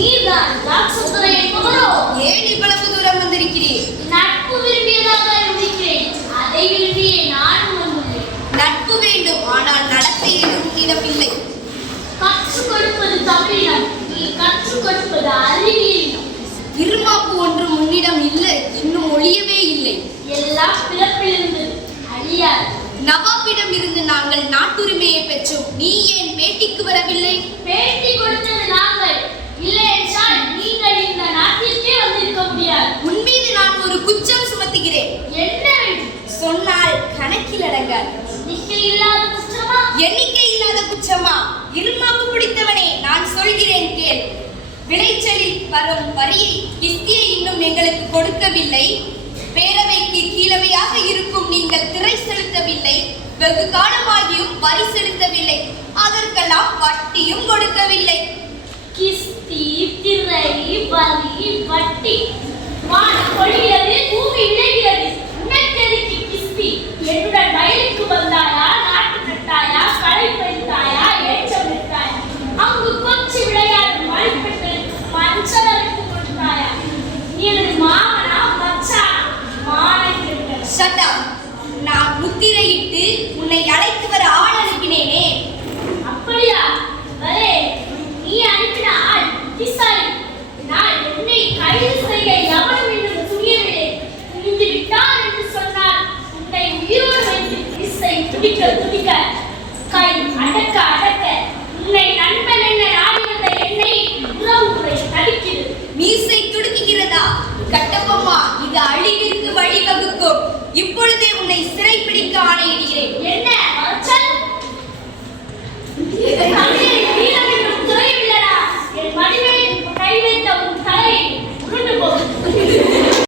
நீதான் ராட்சசனை என்பவரோ ஏன் இவ்வளவு தூரம் வந்திருக்கிறீர்? நட்பு விரும்பியதாக இருக்கிறேன் அதை விரும்பியே நானும் வந்துள்ளேன் நட்பு வேண்டும் ஆனால் நடத்தை எதுவும் உன்னிடம் இல்லை கற்றுக் கொடுப்பது நீ கற்றுக் உன்னிடம் இல்லை இன்னும் ஒழியவே இல்லை. எல்லாம் பிறப்பிலிருந்து அழியாது. இருந்து நாங்கள் நாட்டுரிமையை பெற்றோம். நீ ஏன் பேட்டிக்கு வரவில்லை சுமத்துகிறேன் என்ன சொன்னால் கணக்கில் அடங்காது எண்ணிக்கை இல்லாத குற்றமா? எண்ணிக்கை இல்லாத குற்றமா? இருமாப்பு பிடித்தவனே நான் சொல்கிறேன் கேள். விளைச்சலில் வரும் வரியை கிஸ்தியை இன்னும் எங்களுக்கு கொடுக்கவில்லை. பேரவைக்கு கீழவையாக இருக்கும் நீங்கள் திரை செலுத்தவில்லை. வெகு காலமாகியும் வரி செலுத்தவில்லை. அதற்கெல்லாம் வட்டியும் கொடுக்கவில்லை. கிஸ்தி திரை வரி வட்டி. சட்டா நான் முத்திரையிட்டு உன்னை அழைத்து வர ஆள் அனுப்பினேனே. அப்படியா? வரே நீ அனுப்பினால் புத்திசாலி நான் என்னை கைது செய்ய எவனும் என்று துணியவில்லை. துணிந்து விட்டான் என்று சொன்னால் உன்னை உயிரோடு வைத்து இசை துடிக்க துடிக்க கை அடக்க அடக்க உன்னை நண்பன் என்ன நாடி வந்த என்னை உறவு முறை தடுக்கிறது மீசை துடுக்குகிறதா? கட்டப்பம்மா இது அழிவிற்கு வழிவகுக்கும். இப்பொழுதே உன்னை சிறை